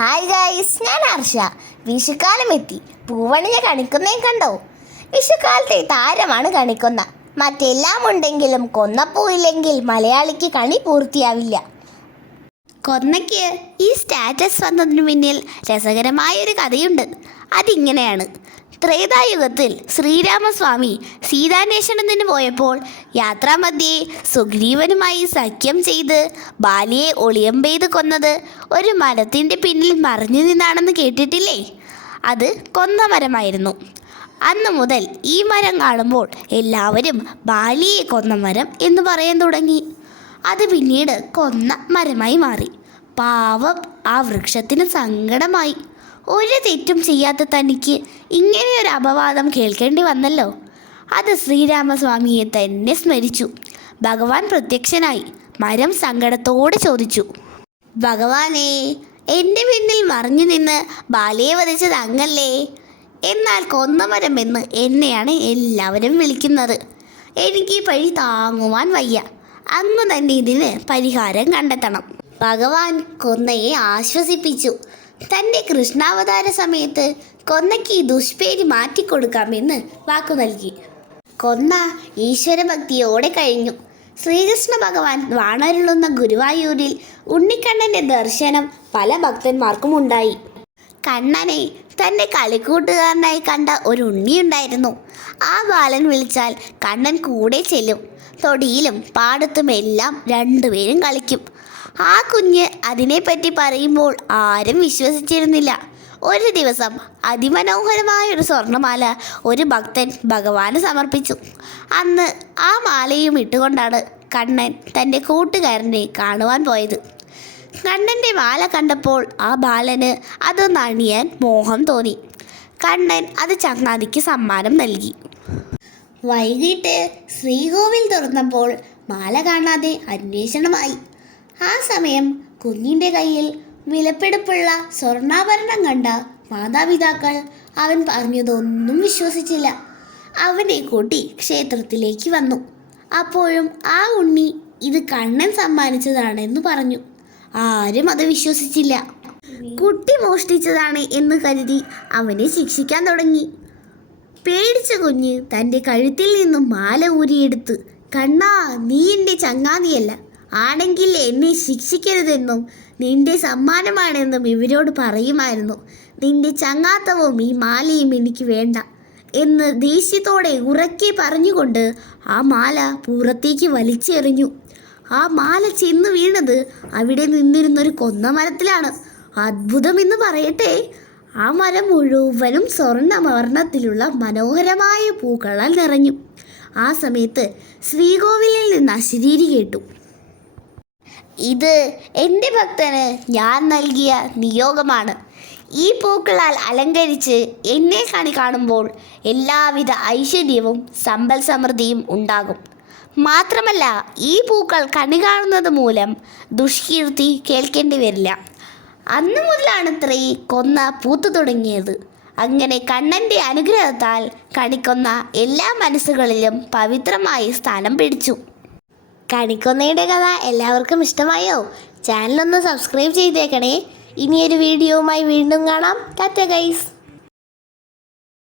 Hi guys, ഞാൻ ഹർഷ. വിഷുക്കാലം എത്തി. പൂവണിഞ്ഞ കണിക്കൊന്നയും കണ്ടോ? വിഷുക്കാലത്തെ താരമാണ് കണിക്കൊന്ന. മറ്റെല്ലാം ഉണ്ടെങ്കിലും കൊന്നപ്പൂവില്ലെങ്കിൽ മലയാളിക്ക് കണി പൂർത്തിയാവില്ല. കൊന്നയ്ക്ക് ഈ സ്റ്റാറ്റസ് വന്നതിനു പിന്നിൽ രസകരമായൊരു കഥയുണ്ട്. അതിങ്ങനെയാണ്. ത്രേതായുഗത്തിൽ ശ്രീരാമസ്വാമി സീതാന്വേഷണത്തിന് പോയപ്പോൾ യാത്രാമധ്യേ സുഗ്രീവനുമായി സഖ്യം ചെയ്ത് ബാലിയെ ഒളിയം പെയ്ത് കൊന്നത് ഒരു മരത്തിൻ്റെ പിന്നിൽ മറിഞ്ഞു നിന്നാണെന്ന് കേട്ടിട്ടില്ലേ? അത് കൊന്നമരമായിരുന്നു. അന്ന് മുതൽ ഈ മരം കാണുമ്പോൾ എല്ലാവരും ബാലിയെ കൊന്ന മരം എന്ന് പറയാൻ തുടങ്ങി. അത് പിന്നീട് കൊന്ന മരമായി മാറി. പാവം ആ വൃക്ഷത്തിന് സങ്കടമായി. ഒരു തെറ്റും ചെയ്യാത്ത തനിക്ക് ഇങ്ങനെയൊരു അപവാദം കേൾക്കേണ്ടി വന്നല്ലോ. അത് ശ്രീരാമസ്വാമിയെ തന്നെ സ്മരിച്ചു. ഭഗവാൻ പ്രത്യക്ഷനായി. മരം സങ്കടത്തോടെ ചോദിച്ചു, ഭഗവാനേ, എൻ്റെ പിന്നിൽ മറിഞ്ഞു നിന്ന് ബാലിയെ വധിച്ചത് അങ്ങല്ലേ? എന്നാൽ കൊന്നമരം എന്ന് എന്നെയാണ് എല്ലാവരും വിളിക്കുന്നത്. എനിക്ക് ഈ പഴി താങ്ങുവാൻ വയ്യ. അങ്ങ് തന്നെ ഇതിന് പരിഹാരം കണ്ടെത്തണം. ഭഗവാൻ കൊന്നയെ ആശ്വസിപ്പിച്ചു. തൻ്റെ കൃഷ്ണാവതാര സമയത്ത് കൊന്നയ്ക്ക് ഈ ദുഷ്പേര് മാറ്റിക്കൊടുക്കാമെന്ന് വാക്കു നൽകി. കൊന്ന ഈശ്വരഭക്തിയോടെ കഴിഞ്ഞു. ശ്രീകൃഷ്ണ ഭഗവാൻ വാണരുളുന്ന ഗുരുവായൂരിൽ ഉണ്ണിക്കണ്ണൻ്റെ ദർശനം പല ഭക്തന്മാർക്കും ഉണ്ടായി. കണ്ണനെ തൻ്റെ കളിക്കൂട്ടുകാരനായി കണ്ട ഒരു ഉണ്ണിയുണ്ടായിരുന്നു. ആ ബാലൻ വിളിച്ചാൽ കണ്ണൻ കൂടെ ചെല്ലും. തൊടിയിലും പാടത്തുമെല്ലാം രണ്ടുപേരും കളിക്കും. ആ കുഞ്ഞ് അതിനെപ്പറ്റി പറയുമ്പോൾ ആരും വിശ്വസിച്ചിരുന്നില്ല. ഒരു ദിവസം അതിമനോഹരമായൊരു സ്വർണ്ണമാല ഒരു ഭക്തൻ ഭഗവാന് സമർപ്പിച്ചു. അന്ന് ആ മാലയും ഇട്ടുകൊണ്ടാണ് കണ്ണൻ തൻ്റെ കൂട്ടുകാരനെ കാണുവാൻ പോയത്. കണ്ണൻ്റെ മാല കണ്ടപ്പോൾ ആ ബാലന് അതൊന്ന് അണിയാൻ മോഹം തോന്നി. കണ്ണൻ അത് ചങ്ങാതിക്ക് സമ്മാനം നൽകി. വൈകിട്ട് ശ്രീകോവിൽ തുറന്നപ്പോൾ മാല കാണാതെ അന്വേഷണമായി. ആ സമയം കുഞ്ഞിൻ്റെ കയ്യിൽ വിലപിടിപ്പുള്ള സ്വർണ്ണാഭരണം കണ്ട മാതാപിതാക്കൾ അവൻ പറഞ്ഞതൊന്നും വിശ്വസിച്ചില്ല. അവനെ കൂട്ടി ക്ഷേത്രത്തിലേക്ക് വന്നു. അപ്പോഴും ആ ഉണ്ണി ഇത് കണ്ണൻ സമ്മാനിച്ചതാണെന്ന് പറഞ്ഞു. ആരും അത് വിശ്വസിച്ചില്ല. കുട്ടി മോഷ്ടിച്ചതാണ് എന്ന് കരുതി അവനെ ശിക്ഷിക്കാൻ തുടങ്ങി. പേടിച്ച കുഞ്ഞ് തൻ്റെ കഴുത്തിൽ നിന്നും മാല ഊരിയെടുത്ത്, കണ്ണാ, നീ എൻ്റെ ചങ്ങാതിയല്ല, ആണെങ്കിൽ എന്നെ ശിക്ഷിക്കരുതെന്നും നിന്റെ സമ്മാനമാണെന്നും ഇവരോട് പറയുമായിരുന്നു. നിന്റെ ചങ്ങാത്തവും ഈ മാലയും എനിക്ക് വേണ്ട എന്ന് ദേഷ്യത്തോടെ ഉറക്കെ പറഞ്ഞുകൊണ്ട് ആ മാല പുറത്തേക്ക് വലിച്ചെറിഞ്ഞു. ആ മാല ചെന്ന് വീണത് അവിടെ നിന്നിരുന്നൊരു കൊന്നമരത്തിലാണ്. അത്ഭുതമെന്ന് പറയട്ടെ, ആ മരം മുഴുവനും സ്വർണ്ണവർണ്ണത്തിലുള്ള മനോഹരമായ പൂക്കളാൽ നിറഞ്ഞു. ആ സമയത്ത് ശ്രീകോവിലിൽ നിന്ന് അശരീരി കേട്ടു, ഇത് എൻ്റെ ഭക്തന് ഞാൻ നൽകിയ നിയോഗമാണ്. ഈ പൂക്കളാൽ അലങ്കരിച്ച് എന്നെ കണി കാണുമ്പോൾ എല്ലാവിധ ഐശ്വര്യവും സമ്പൽ സമൃദ്ധിയും ഉണ്ടാകും. മാത്രമല്ല, ഈ പൂക്കൾ കണി കാണുന്നത് മൂലം ദുഷ്കീർത്തി കേൾക്കേണ്ടി വരില്ല. അന്നു മുതലാണത്രേ കൊന്ന പൂത്തു തുടങ്ങിയത്. അങ്ങനെ കണ്ണൻ്റെ അനുഗ്രഹത്താൽ കണിക്കൊന്ന എല്ലാ മനസ്സുകളിലും പവിത്രമായി സ്ഥാനം പിടിച്ചു. കണിക്കൊന്നയുടെ കഥ എല്ലാവർക്കും ഇഷ്ടമായോ? ചാനലൊന്ന് സബ്സ്ക്രൈബ് ചെയ്തേക്കണേ. ഇനിയൊരു വീഡിയോവുമായി വീണ്ടും കാണാം. ടാറ്റ ഗൈസ്.